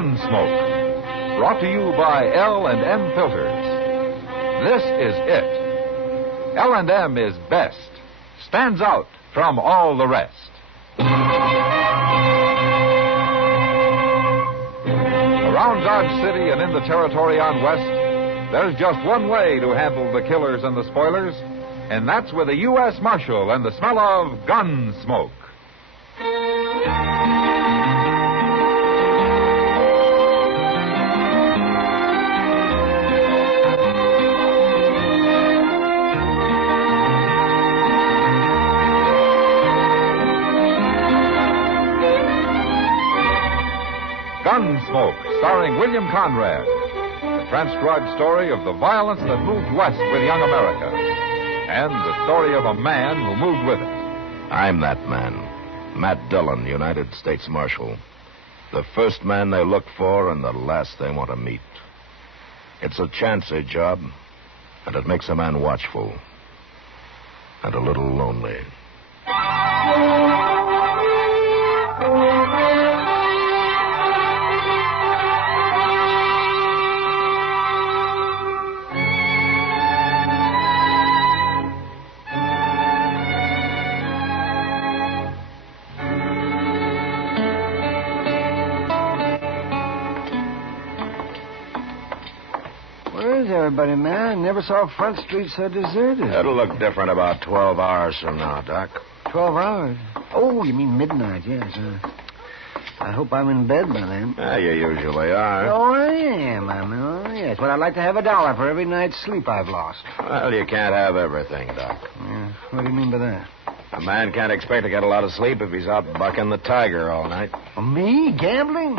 Gunsmoke, brought to you by L&M Filters. This is it. L&M is best, stands out from all the rest. Around Dodge City and in the territory on West, there's just one way to handle the killers and the spoilers, and that's with a U.S. Marshal and the smell of Gunsmoke. Gunsmoke, starring William Conrad. The transcribed story of the violence that moved west with young America. And the story of a man who moved with it. I'm that man, Matt Dillon, United States Marshal. The first man they look for and the last they want to meet. It's a chancy job, and it makes a man watchful and a little lonely. Everybody, man. I never saw Front Street so deserted. It'll look different about 12 hours from now, Doc. 12 hours? Oh, you mean midnight, yes. I hope I'm in bed by then. Yeah, you usually are. Oh, I am. Oh, yes. Well, I'd like to have $1 for every night's sleep I've lost. Well, you can't have everything, Doc. Yeah. What do you mean by that? A man can't expect to get a lot of sleep if he's out bucking the tiger all night. Oh, me? Gambling?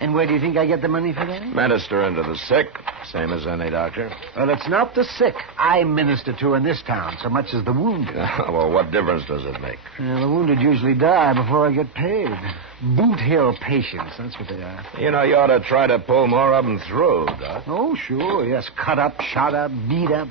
And where do you think I get the money for that? Ministering to the sick, same as any doctor. Well, it's not the sick I minister to in this town so much as the wounded. Well, what difference does it make? The wounded usually die before I get paid. Boot Hill patients, that's what they are. You know, you ought to try to pull more of them through, Doc. Oh, sure, yes. Cut up, shot up, beat up.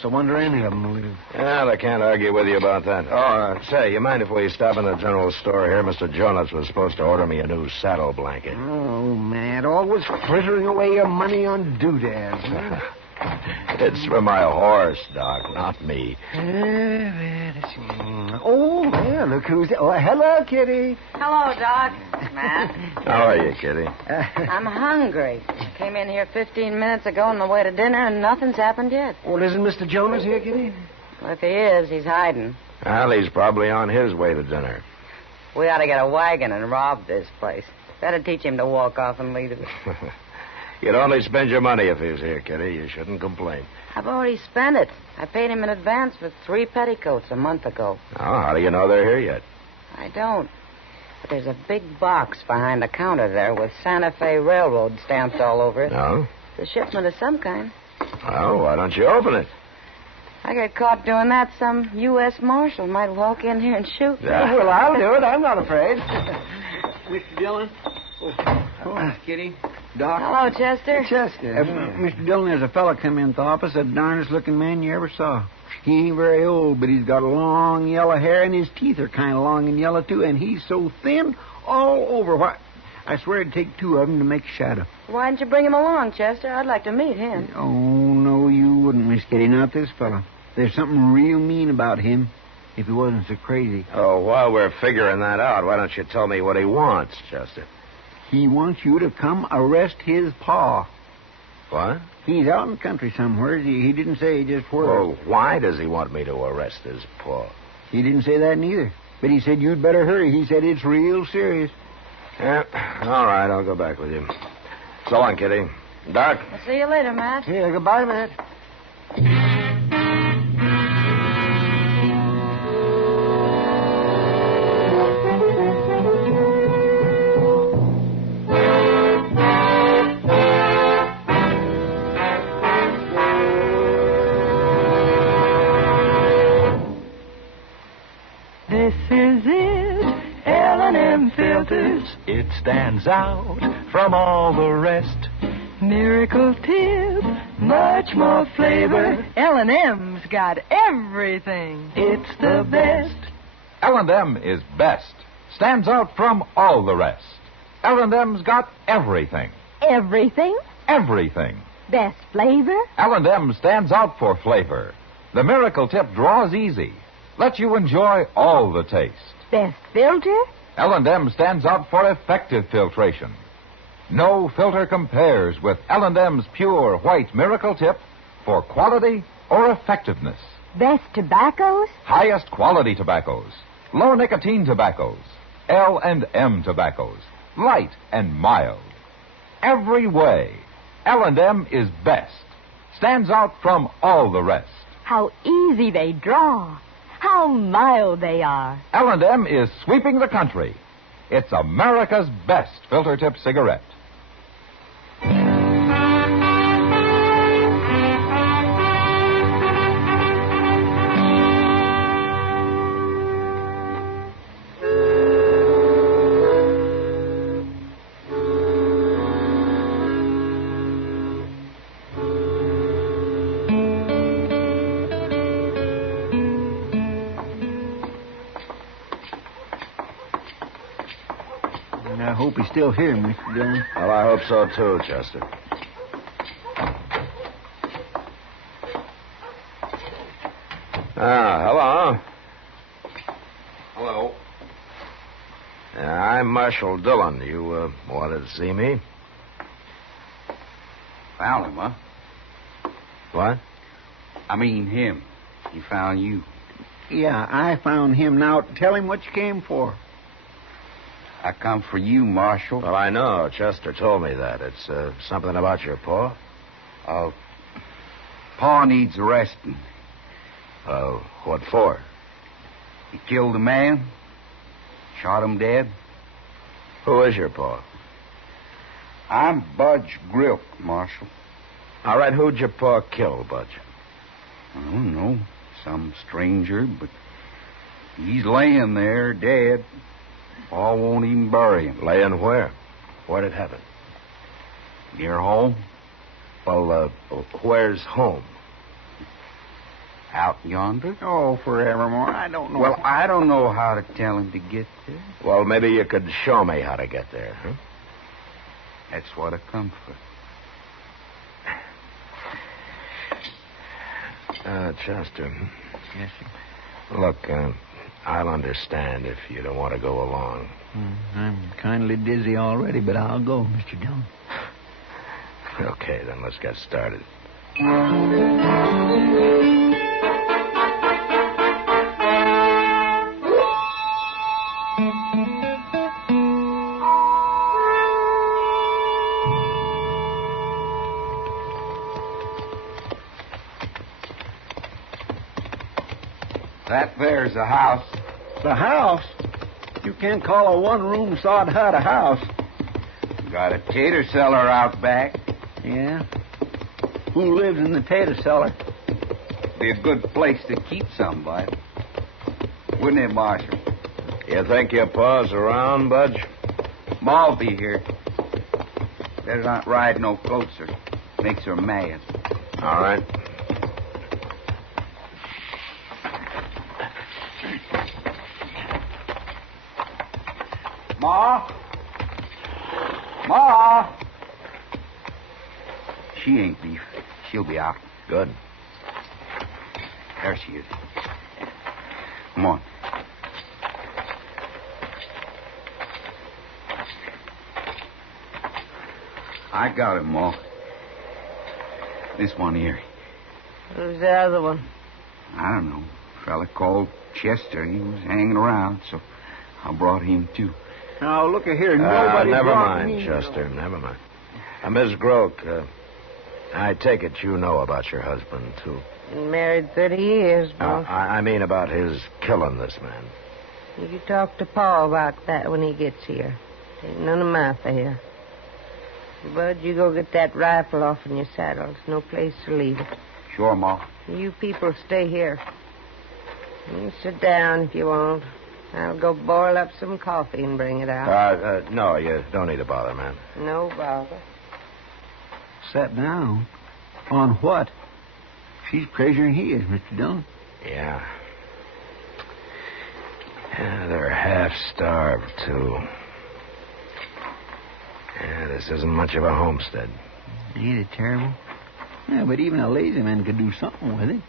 So wonder any of them will live. Yeah, I can't argue with you about that. Oh, say, you mind if we stop in the general store here? Mr. Jonas was supposed to order me a new saddle blanket. Oh, Matt, always frittering away your money on doodads. Huh? It's for my horse, Doc, not me. Oh, yeah, look who's there. Oh, hello, Kitty. Hello, Doc. Matt. How are you, Kitty? I'm hungry. Came in here 15 minutes ago on the way to dinner, and nothing's happened yet. Well, isn't Mr. Jonas here, Kitty? Well, if he is, he's hiding. Well, he's probably on his way to dinner. We ought to get a wagon and rob this place. Better teach him to walk off and lead it. You'd only spend your money if he was here, Kitty. You shouldn't complain. I've already spent it. I paid him in advance for 3 petticoats a month ago. Oh, how do you know they're here yet? I don't. But there's a big box behind the counter there with Santa Fe Railroad stamped all over it. No? It's a shipment of some kind. Well, why don't you open it? I get caught doing that, some U.S. Marshal might walk in here and shoot me. Yeah. Well, I'll do it. I'm not afraid. Mr. Dillon? Oh, Kitty. Doc. Hello, Chester. Chester. Mr. Dillon, there's a fella come into the office, the darndest-looking man you ever saw. He ain't very old, but he's got long yellow hair, and his teeth are kind of long and yellow, too, and he's so thin all over. Why, I swear it'd take 2 of them to make a shadow. Why didn't you bring him along, Chester? I'd like to meet him. Oh, no, you wouldn't, Miss Kitty, not this fella. There's something real mean about him, if he wasn't so crazy. Oh, while we're figuring that out, why don't you tell me what he wants, Chester? He wants you to come arrest his pa. What? He's out in the country somewhere. He didn't say just where. Well, why does he want me to arrest his pa? He didn't say that neither. But he said you'd better hurry. He said it's real serious. Yeah, all right, I'll go back with you. So long, Kitty. Doc? I'll see you later, Matt. Here, goodbye, Matt. This is it, L&M Filters. It stands out from all the rest. Miracle tip, much more flavor. L&M's got everything. It's the best. L&M is best, stands out from all the rest. L&M's got everything. Everything? Everything. Best flavor? L&M stands out for flavor. The Miracle Tip draws easy. Lets you enjoy all the taste. Best filter? L&M stands out for effective filtration. No filter compares with L&M's pure white Miracle Tip for quality or effectiveness. Best tobaccos? Highest quality tobaccos. Low nicotine tobaccos. L&M tobaccos. Light and mild. Every way, L&M is best. Stands out from all the rest. How easy they draw. How mild they are. L&M is sweeping the country. It's America's best filter tip cigarette. I hope he's still here, Mr. Dillon. Well, I hope so, too, Chester. Hello. Hello. I'm Marshal Dillon. You wanted to see me? Found him, huh? What? I mean him. He found you. Yeah, I found him. Now, tell him what you came for. I come for you, Marshal. Well, I know. Chester told me that. It's something about your paw. Pa needs arresting. What for? He killed a man. Shot him dead. Who is your paw? I'm Budge Grilt, Marshal. All right, who'd your paw kill, Budge? I don't know. Some stranger, but he's laying there dead. Pa won't even bury him. Laying where? Where'd it happen? Near home. Well, where's home? Out yonder. Oh, forevermore. I don't know. Well, I don't know how to tell him to get there. Well, maybe you could show me how to get there, huh? That's what I come for. Chester. Yes, sir. Look, I'll understand if you don't want to go along. I'm kindly dizzy already, but I'll go, Mr. Dillon. Okay, then let's get started. That there's the house. The house? You can't call a one-room sod hut a house. Got a tater cellar out back. Yeah? Who lives in the tater cellar? Be a good place to keep somebody. Wouldn't it, Marshal? You think your paw's around, Budge? Ma'll be here. Better not ride no closer. Makes her mad. All right. Ma? Ma? She ain't beef. She'll be out. Good. There she is. Come on. I got him, Ma. This one here. Who's the other one? I don't know. A fella called Chester. He was hanging around, so I brought him, too. Now, look here. Nobody never brought mind, me Chester. Never mind. Miss Groke, I take it you know about your husband, too. Been married 30 years, boss. I mean about his killing this man. You talk to Pa about that when he gets here. Ain't none of my affair. Bud, you go get that rifle off in your saddle. There's no place to leave it. Sure, Ma. You people stay here. You sit down if you want. I'll go boil up some coffee and bring it out. No, you don't need to bother, man. No bother. Sat down? On what? She's crazier than he is, Mr. Dillon. Yeah. They're half-starved, too. Yeah, this isn't much of a homestead. Ain't it terrible? Yeah, but even a lazy man could do something with it.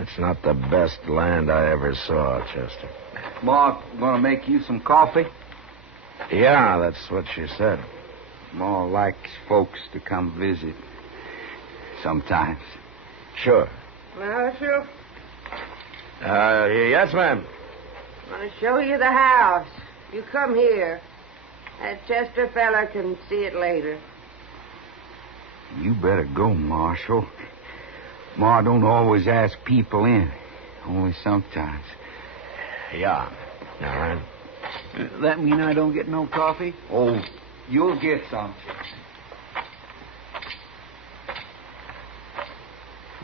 It's not the best land I ever saw, Chester. Ma, gonna make you some coffee? Yeah, that's what she said. Ma likes folks to come visit sometimes. Sure. Marshal, Yes, ma'am. I want to show you the house. You come here. That Chester fella can see it later. You better go, Marshal. Ma don't always ask people in. Only sometimes. Yeah. All right. That mean I don't get no coffee? Oh, you'll get some.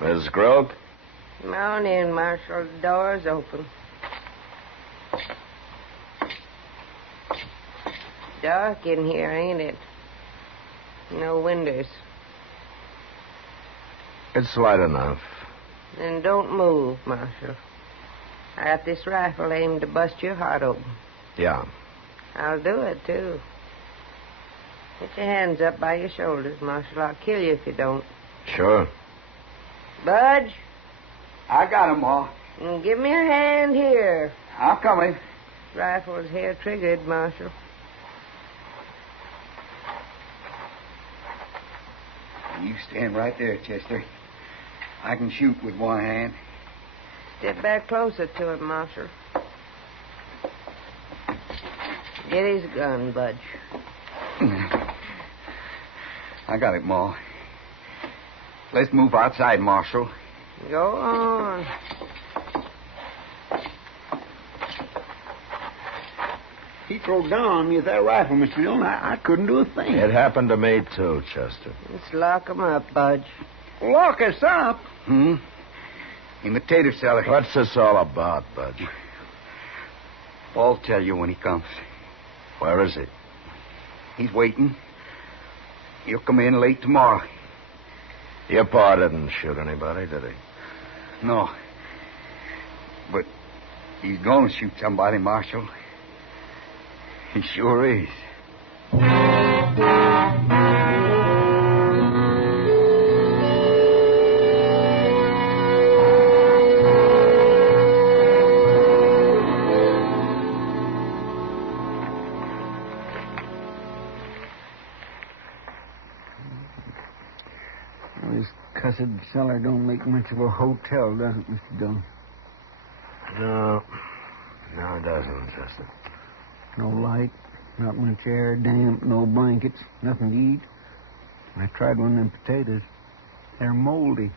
Miss Grope? Come on in, Marshal. The door's open. Dark in here, ain't it? No windows. It's light enough. Then don't move, Marshal. I got this rifle aimed to bust your heart open. Yeah. I'll do it, too. Get your hands up by your shoulders, Marshal. I'll kill you if you don't. Sure. Budge, I got him, Ma. give me a hand here. I'm coming. Rifle's hair-triggered, Marshal. You stand right there, Chester. I can shoot with one hand. Step back closer to him, Marshal. Get his gun, Budge. I got it, Ma. Let's move outside, Marshal. Go on. He threw down on me with that rifle, Mr. Dillon. I couldn't do a thing. It happened to me, too, Chester. Let's lock him up, Budge. Lock us up? In the tater cellar. What's this all about, Budge? Paul'll tell you when he comes. Where is he? He's waiting. He'll come in late tomorrow. Your pa didn't shoot anybody, did he? No. But he's going to shoot somebody, Marshal. He sure is. This cussed cellar don't make much of a hotel, does it, Mr. Dillon? No. No, it doesn't, Chester. No light, not much air, damp, no blankets, nothing to eat. I tried one of them potatoes. They're moldy.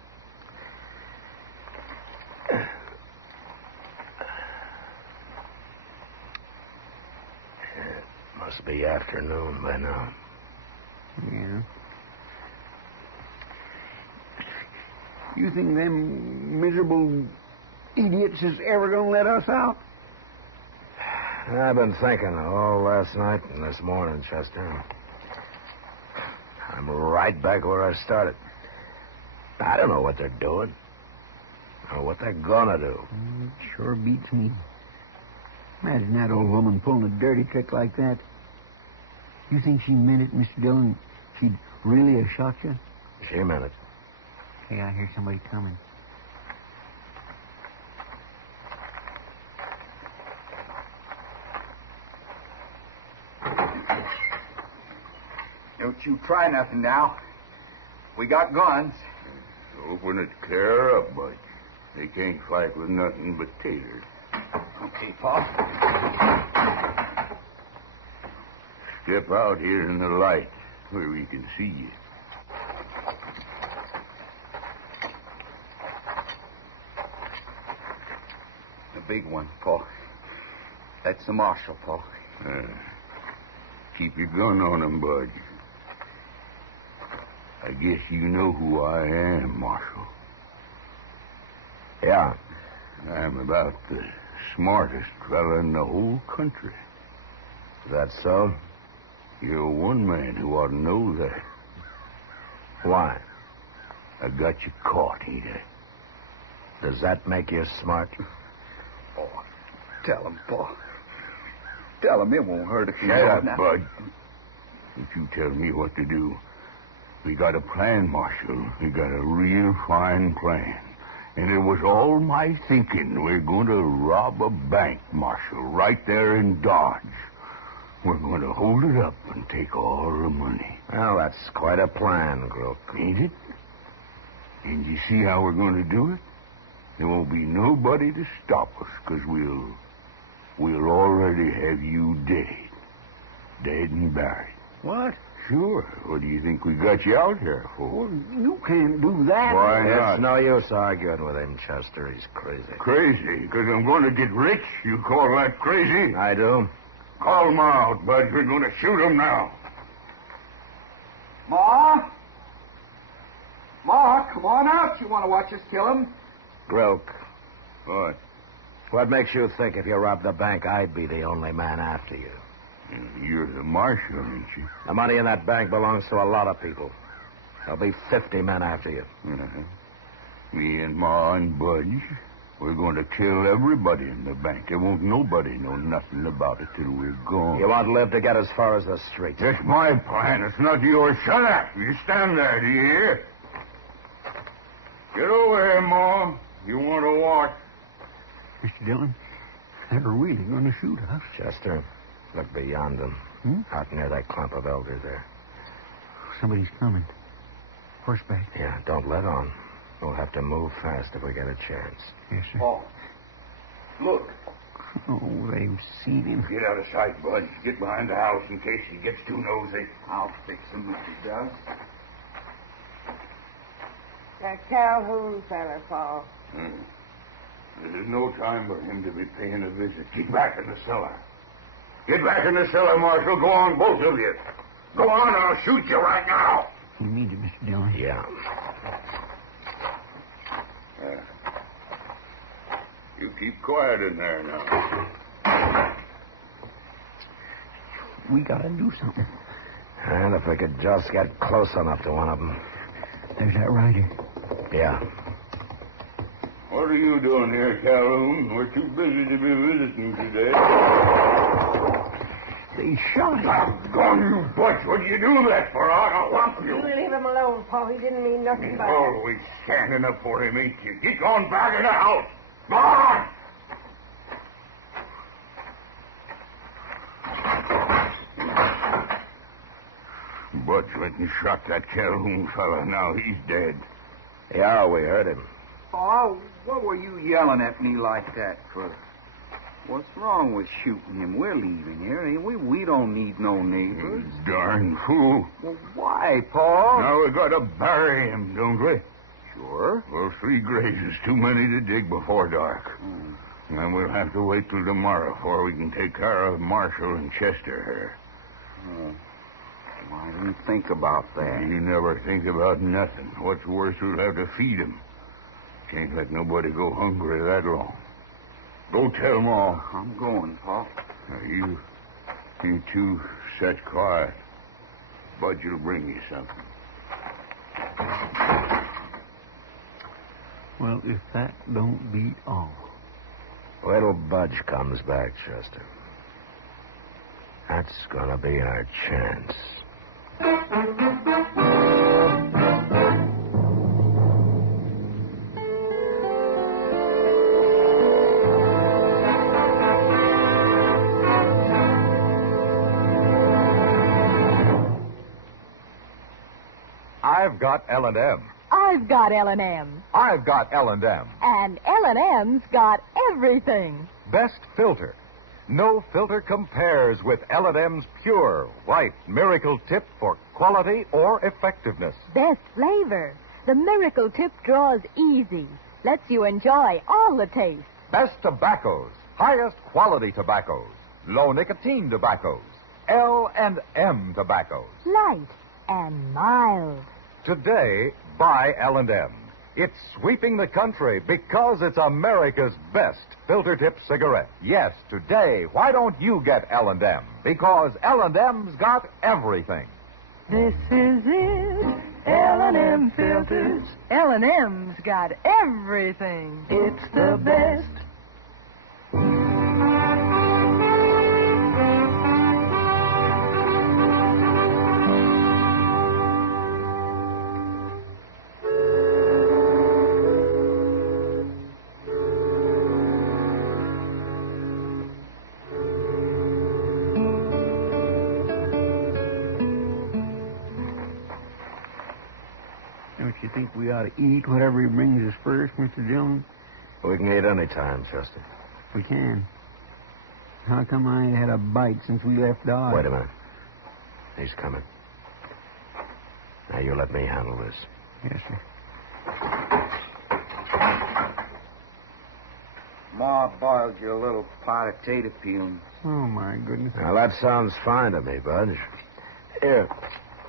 It must be afternoon by now. Yeah. You think them miserable idiots is ever gonna let us out? I've been thinking all last night and this morning, Chester. I'm right back where I started. I don't know what they're doing. Or what they're gonna do. It sure beats me. Imagine that old woman pulling a dirty trick like that. You think she meant it, Mr. Dillon? She'd really have shot you? She meant it. Hey, I hear somebody coming. Don't you try nothing now. We got guns. Open it clear up, Bud. They can't fight with nothing but taters. Okay, Pa. Step out here in the light where we can see you. The big one, Pa. That's the Marshal, Pa. Keep your gun on him, Bud. I guess you know who I am, Marshal. Yeah. I'm about the smartest fella in the whole country. Is that so? You're one man who ought to know that. Why? I got you caught, ain't I? Does that make you smart? Oh, tell him, Pa. Tell him it won't hurt if you Shut don't up, now. Bud. If you tell me what to do. We got a plan, Marshal. We got a real fine plan. And it was all my thinking. We're going to rob a bank, Marshal, right there in Dodge. We're going to hold it up and take all the money. Well, that's quite a plan, Grook. Ain't it? And you see how we're going to do it? There won't be nobody to stop us, because we'll already have you dead. Dead and buried. What? Sure. What do you think we got you out here for? You can't do that. Why not? It's no use arguing with him, Chester. He's crazy. Crazy? Because I'm going to get rich? You call that crazy? I do. Call him out, Bud. We're going to shoot him now. Ma? Ma, come on out. You want to watch us kill him? Grook, What? what makes you think if you robbed the bank, I'd be the only man after you? You're the marshal, ain't you? The money in that bank belongs to a lot of people. There'll be 50 men after you. Me and Ma and Budge, we're going to kill everybody in the bank. There won't nobody know nothing about it till we're gone. You won't live to get as far as the street. That's my plan. It's not yours. Shut up. You stand there, do you hear? Get over here, Ma. You want to watch? Mr. Dillon, they're really going to shoot us. Chester, look beyond them. Out near that clump of elders there. Somebody's coming. Horseback. Yeah, don't let on. We'll have to move fast if we get a chance. Yes, sir. Oh, look. Oh, they've seen him. Get out of sight, Bud. Get behind the house in case he gets too nosy. I'll fix him if he does. That Calhoun fella, Paul. There's no time for him to be paying a visit. Get back in the cellar. Get back in the cellar, Marshal. Go on, both of you. Go on, I'll shoot you right now. You mean it, Mr. Dillon? Yeah. You keep quiet in there now. We got to do something. And if we could just get close enough to one of them. There's that rider. Yeah. What are you doing here, Calhoun? We're too busy to be visiting today. They shot him. Doggone you, Butch. What'd you do that for? I'll lump you. You leave him alone, Paul. He didn't mean nothing by it. Always standing up for him, ain't you? Get on back in the house. Go on. Butch went and shot that Calhoun fella. Now he's dead. Yeah, we heard him. Oh, what were you yelling at me like that for? What's wrong with shooting him? We're leaving here. We don't need no neighbors. Darn fool. Well, why, Paul? Now we gotta bury him, don't we? Sure. Well, 3 graves is too many to dig before dark. And then we'll have to wait till tomorrow before we can take care of Marshal and Chester here. Well, I didn't think about that. You never think about nothing. What's worse, we'll have to feed him. Can't let nobody go hungry that long. Go tell them all. I'm going, Paul. Now, you two set quiet. Budge will bring you something. Well, if that don't beat all. Wait till Budge comes back, Chester. That's gonna be our chance. I've got L&M. I've got L&M. I've got L&M. And L&M's got everything. Best filter. No filter compares with L&M's pure, white miracle tip for quality or effectiveness. Best flavor. The Miracle Tip draws easy. Lets you enjoy all the taste. Best tobaccos. Highest quality tobaccos. Low nicotine tobaccos. L&M tobaccos. Light and mild. Today, buy L&M. It's sweeping the country because it's America's best filter tip cigarette. Yes, today, why don't you get L&M? Because L&M's got everything. This is it. L&M filters. L&M's got everything. It's the best. Don't you think we ought to eat whatever he brings us first, Mr. Dillon? We can eat any time, Chester. We can. How come I ain't had a bite since we left Dodge? Wait a minute. He's coming. Now, you let me handle this. Yes, sir. Ma boiled you a little pot of tater peelings. Oh, my goodness. Now, that sounds fine to me, Budge. Here,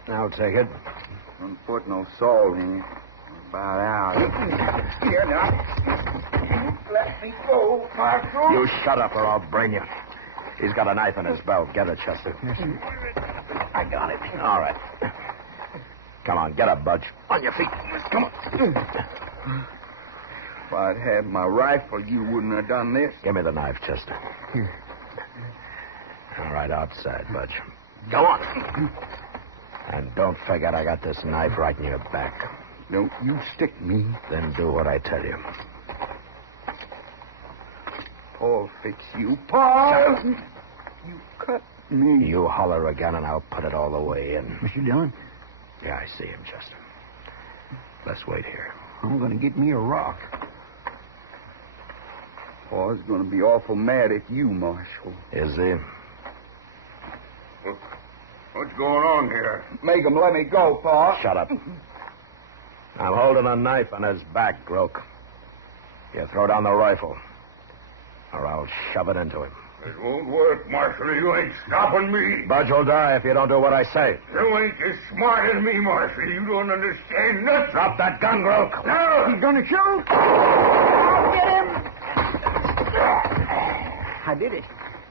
I'll take it. Don't put no salt in it. About out. Here now. Let me go, Marshal. You shut up or I'll bring you. He's got a knife in his belt. Get it, Chester. Yes, sir. I got it. All right. Come on, get up, Budge. On your feet. Come on. If I'd had my rifle, you wouldn't have done this. Give me the knife, Chester. Here. All right, outside, Budge. Go on. And don't forget I got this knife right in your back. Don't you stick me. Then do what I tell you. Paul fix you. Paul! You cut me. You holler again and I'll put it all the way in. Mr. Dillon, Yeah, I see him, Chester. Let's wait here. I'm going to get me a rock. Paul's going to be awful mad at you, Marshal. Is he? What's going on here? Make him let me go, Paul. Shut up. I'm holding a knife on his back, Groke. You throw down the rifle, or I'll shove it into him. It won't work, Marshal. You ain't stopping me. Budge will die if you don't do what I say. You ain't as smart as me, Marshal. You don't understand nothing. Drop that gun, Groke. No! He's going to shoot. I'll get him. I did it.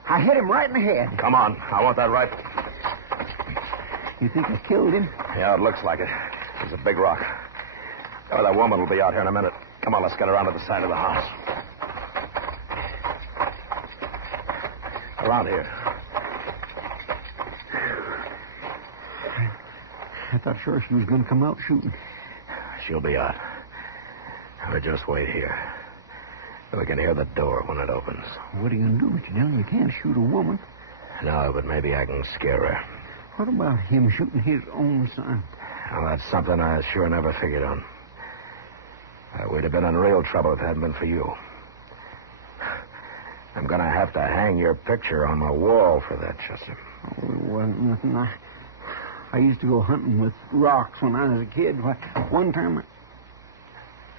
I hit him right in the head. Come on. I want that rifle. You think I killed him? Yeah, it looks like it. There's a big rock. Oh, that woman will be out here in a minute. Come on, let's get around to the side of the house. Around here. I thought sure she was going to come out shooting. She'll be out. We'll just wait here. We can hear the door when it opens. What are you going to do, Mr. Dillon? You can't shoot a woman. No, but maybe I can scare her. What about him shooting his own son? Well, that's something I sure never figured on. We'd have been in real trouble if it hadn't been for you. I'm going to have to hang your picture on the wall for that, Chester. Oh, it wasn't nothing. I used to go hunting with rocks when I was a kid. One time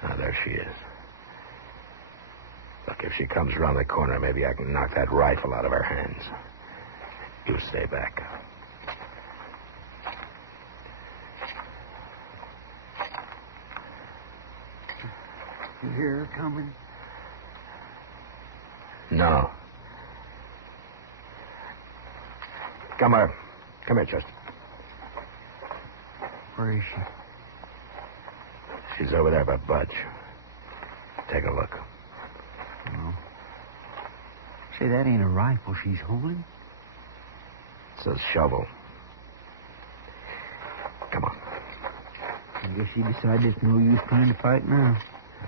There she is. Look, if she comes around the corner, maybe I can knock that rifle out of her hands. You stay back. You hear her coming? No. Come here. Come here, Chester. Where is she? She's over there by Budge. Take a look. No. Say, that ain't a rifle she's holding. It's a shovel. Come on. I guess she decided it's no use trying to fight now.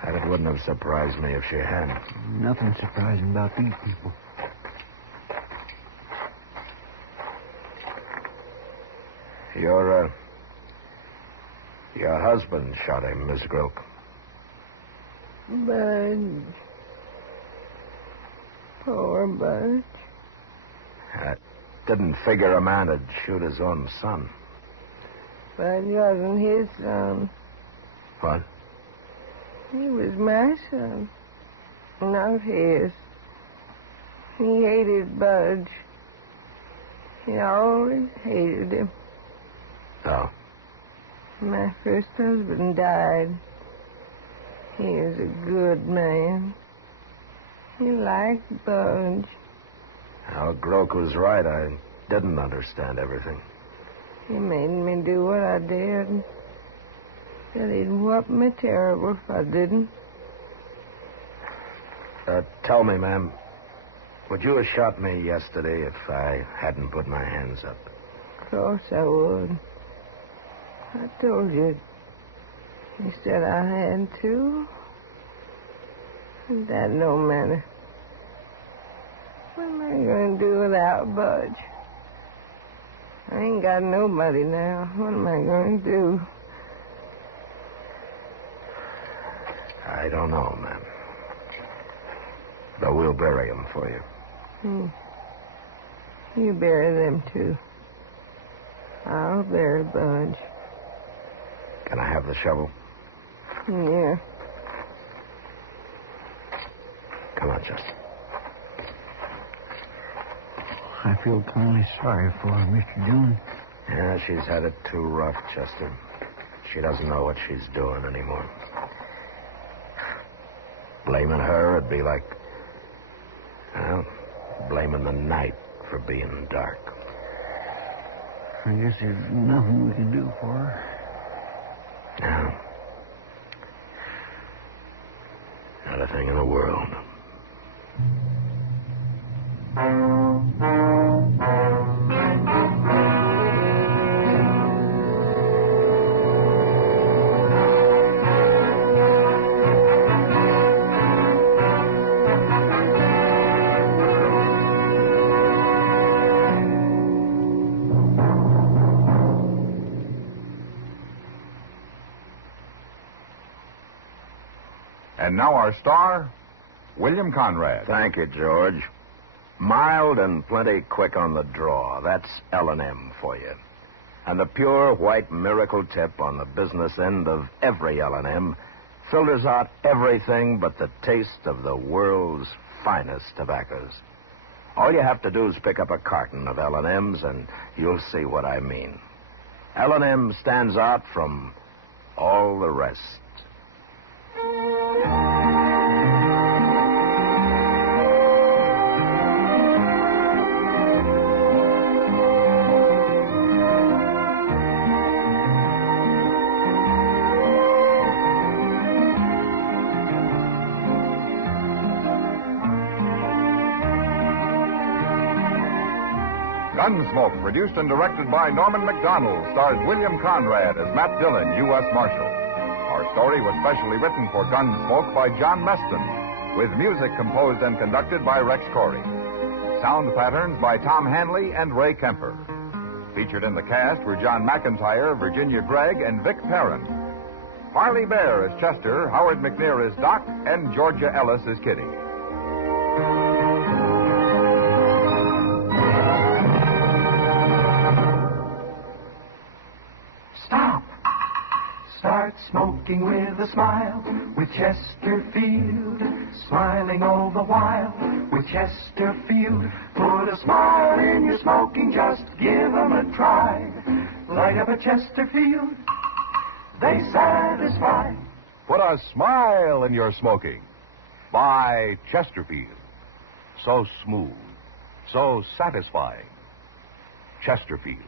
It wouldn't have surprised me if she had. Nothing surprising about these people. Your husband shot him, Miss Groke. Budge. Poor Budge. I didn't figure a man would shoot his own son. Budge wasn't his son. What? He was my son, not his. He hated Budge. He always hated him. Oh. My first husband died. He was a good man. He liked Budge. Well, Groke was right. I didn't understand everything. He made me do what I did. Said he'd whoop me terrible if I didn't. Tell me, ma'am, would you have shot me yesterday if I hadn't put my hands up? Of course I would. I told you. You said I had to. That don't matter. What am I going to do without Budge? I ain't got nobody now. What am I going to do? I don't know, ma'am. But we'll bury them for you. You bury them, too. I'll bury Budge. Can I have the shovel? Yeah. Come on, Chester. I feel kind of sorry for her, Mr. Dillon. Yeah, she's had it too rough, Chester. She doesn't know what she's doing anymore. Blaming her would be like, well, blaming the night for being dark. I guess there's nothing we can do for her. No. Not a thing in the world. And now our star, William Conrad. Thank you, George. Mild and plenty quick on the draw. That's L&M for you. And the pure white miracle tip on the business end of every L&M filters out everything but the taste of the world's finest tobaccos. All you have to do is pick up a carton of L&Ms and you'll see what I mean. L&M stands out from all the rest. Gunsmoke, produced and directed by Norman Macdonnell, stars William Conrad as Matt Dillon, U.S. Marshal. Our story was specially written for Gunsmoke by John Meston, with music composed and conducted by Rex Corey. Sound patterns by Tom Hanley and Ray Kemper. Featured in the cast were John McIntyre, Virginia Gregg, and Vic Perrin. Harley Bear as Chester, Howard McNear as Doc, and Georgia Ellis as Kitty. Stop. Start smoking with a smile with Chesterfield. Smiling all the while with Chesterfield. Put a smile in your smoking, just give 'em a try. Light up a Chesterfield, they satisfy. Put a smile in your smoking. By Chesterfield. So smooth, so satisfying. Chesterfield.